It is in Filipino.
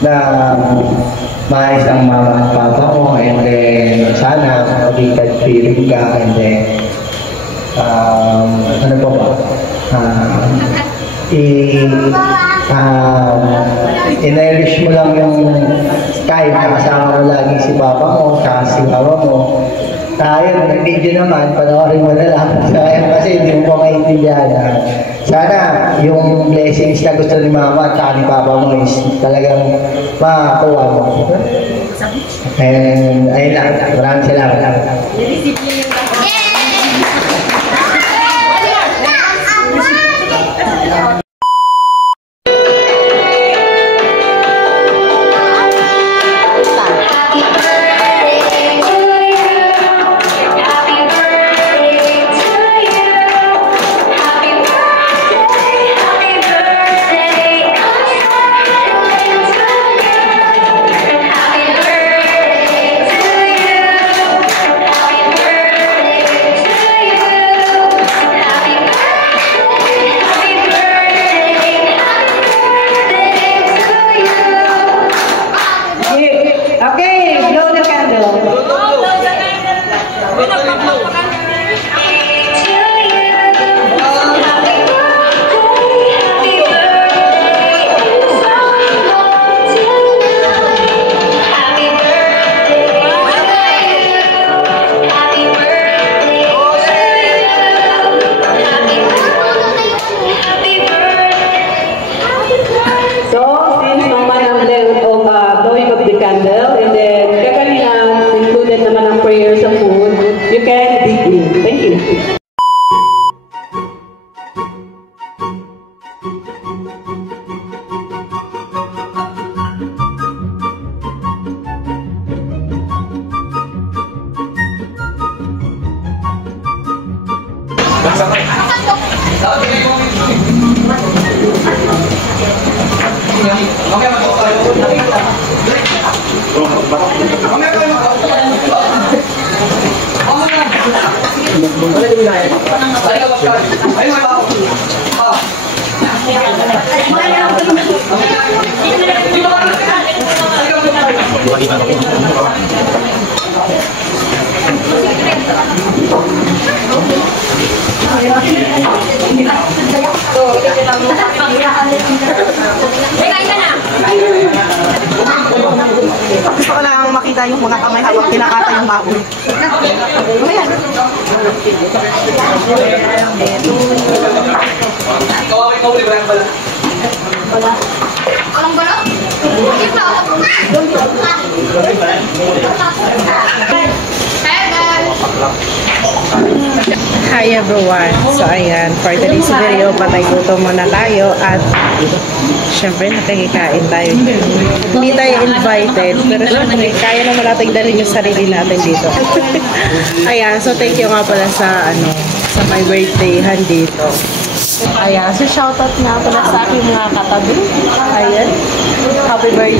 na maayos ang mama at papa mo, and then sana mag-ikat feeling ka, and then ano po ba? I-relish mo lang yung kahit nakasama mo lagi si papa mo, tsaka si mama mo. Tayo, may video naman, panoorin mo na lang. Kasi hindi mo maintindihan. Sana yung blessings na gusto ni mama at ni papa mo is talagang makakuha mo. And ayun lang, maraming salamat. Gusto ko lang makita yung mga kamay habang kinakata yung baboy. Mamaya. Ikaw, libre ang bala. Bala? Anong bala? Hi everyone! So ayan, for today's video, patay gutom muna tayo at syempre nakikikain tayo. Hindi tayo invited, pero syempre kaya naman natin dalhin yung sarili natin dito. Ayan, so thank you nga pala sa sa my birthday-han dito. Ayan, so shoutout nga pala sa aking mga katabi. Ayan, happy birthday